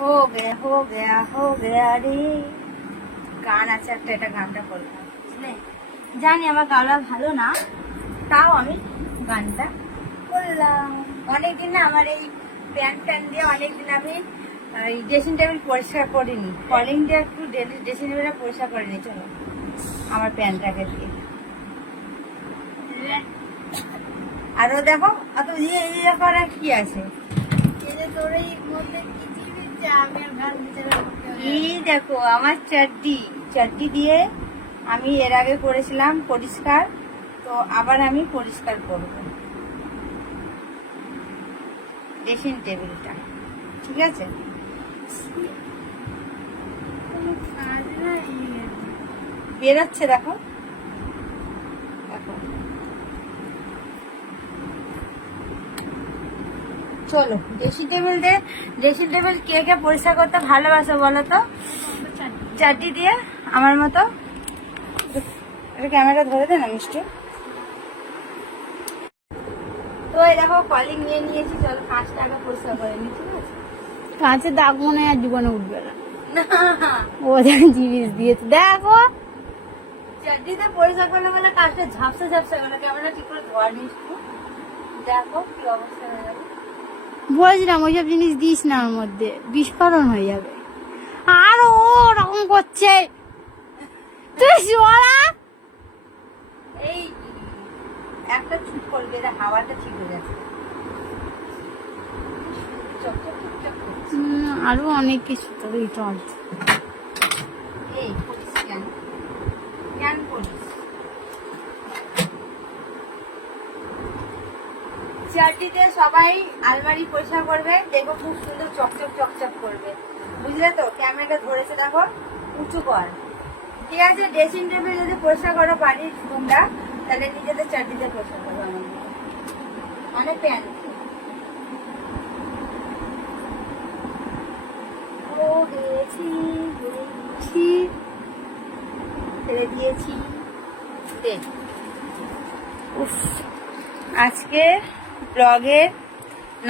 হো গয়া রে। গান আছে একটা, এটা গানটা বললাম বুঝলে। জানি আমার গাওয়া ভালো না, তাও আমি গানটা বললাম। অনেকদিন না আমার এই প্যান দিয়ে অনেকদিন আমি এই ড্রেসিং টেবিল পরিষ্কার করিনি। কলিং দিয়ে একটু ড্রেসিং টেবিলটা পরিষ্কার করিনি। চলো আমার প্যানটাকে দিয়ে আরো দেখো অত ইয়ে করা কি আছে। এই দেখো আমার চাট্টি দিয়ে আমি এর আগে করেছিলাম পরিষ্কার, তো আবার আমি পরিষ্কার করব ড্রেসিং টেবিলটা। ঠিক আছে, বেরোচ্ছে দেখো দেখো। চলো ড্রেসিং টেবিল কে কে পরিষ্কার করতে ভালোবাসো বলো তো? চাট্টি দিয়ে আমার মতো। এটা ক্যামেরা ধরে দে না মিষ্টি। তো এই দেখো কলিং নিয়ে নিয়েছি, চলো কাঁচটা আগে পরিষ্কার করে নি। ঠিক আছে, কাঁচের দাগ মনে হয় আর জীবনে উঠবে না। ও জিনিস দিয়েছে দেখো, চাট্টিতে পরিষ্কার করলে বলে কাঁচটা ঝাপসা গেলো। ক্যামেরা ঠিক করে ধোয়া নিস, দেখো কি অবস্থা হয়ে যাবে। বলছিলাম ওইসব জিনিস দিস না, ওর মধ্যে বিস্ফোরণ হয়ে যাবে। আর ও ওরকম করছে, তুই শোনা। এই একটা চুপ করবে, হাওয়াটা ঠিক হয়ে যাচ্ছে। আরো অনেক কিছু তো চলছে। এই করিস কেন করিস? চাট্টিতে সবাই আলমারি পরিষ্কার করবে, দেখো খুব সুন্দর চকচক করবে, বুঝলে তো? ক্যামেরাটা ধরেছে দেখো, উঁচু কর। ঠিক আছে, ড্রেসিং টেবিল যদি পরিষ্কার করো বাড়ির তোমরা, তাহলে নিজেদের চাট্টিতে পরিষ্কার করবো আমাদের মানে প্যান। ও গেছি ফেলে দিয়েছি। আজকে ব্লগের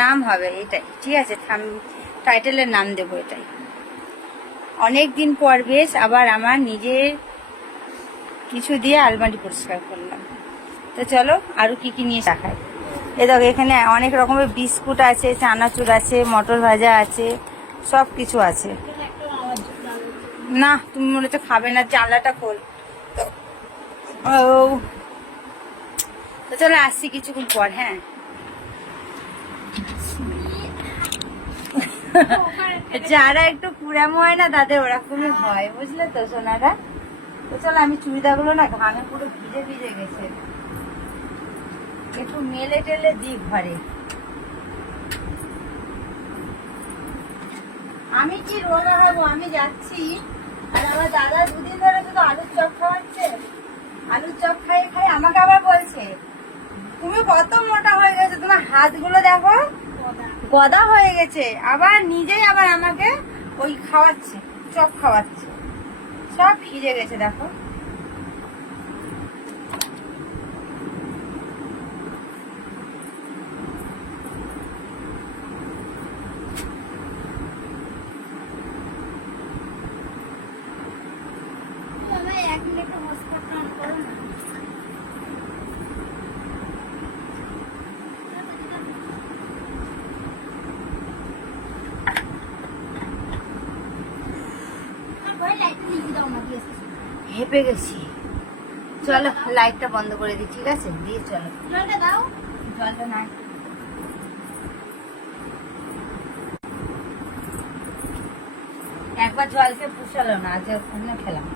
নাম হবে এটাই। ঠিক আছে, টাইটেলের নাম দেবো এটাই। অনেক দিন পর বেশ আবার আমার নিজের কিছু দিয়ে আলমারি পরিষ্কার করলাম। তো চলো আরো কি কি নিয়ে দেখাই। এ দেখো এখানে অনেক রকমের বিস্কুট আছে, চানাচুর আছে, মটর ভাজা আছে, সব কিছু আছে। না তুমি মনে হচ্ছে খাবে না, জানলাটা খোল। তো চলো আসছি কিছুক্ষণ পর। হ্যাঁ, যারা একটু পুরামো হয় না তাদের ওরকমই হয়, বুঝলে তো সোনারা। তো চলো আমি চুড়িদারগুলো না ঘামে পুরো ভিজে গেছে, একটু মেলে টেলে দিই ঘরে। আমি কি রোগা হবো? আমি যাচ্ছি, আর আমার দাদা দুদিন ধরে শুধু আলুর চপ খাওয়াচ্ছে। আলুর চপ খাই আমাকে আবার বলছে তুমি কত মোটা হয়ে গেছে, তোমার হাতগুলো দেখো গদা হয়ে গেছে। আবার নিজেই আবার আমাকে ওই খাওয়াচ্ছে, চপ খাওয়াচ্ছে, সব ভিজে গেছে দেখো। হেঁপে গেছি, চলো লাইটটা বন্ধ করে দিই। ঠিক আছে, দিয়ে চলো জলটা দাও। জলটা নাই, একবার জলকে পুষালো না, আজ ওখানে খেলাম।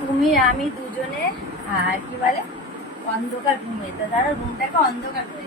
তুমি আমি দুজনে আর কি বলে অন্ধকার ঘুমিয়ে, তো ধরো রুমটাকে অন্ধকার করে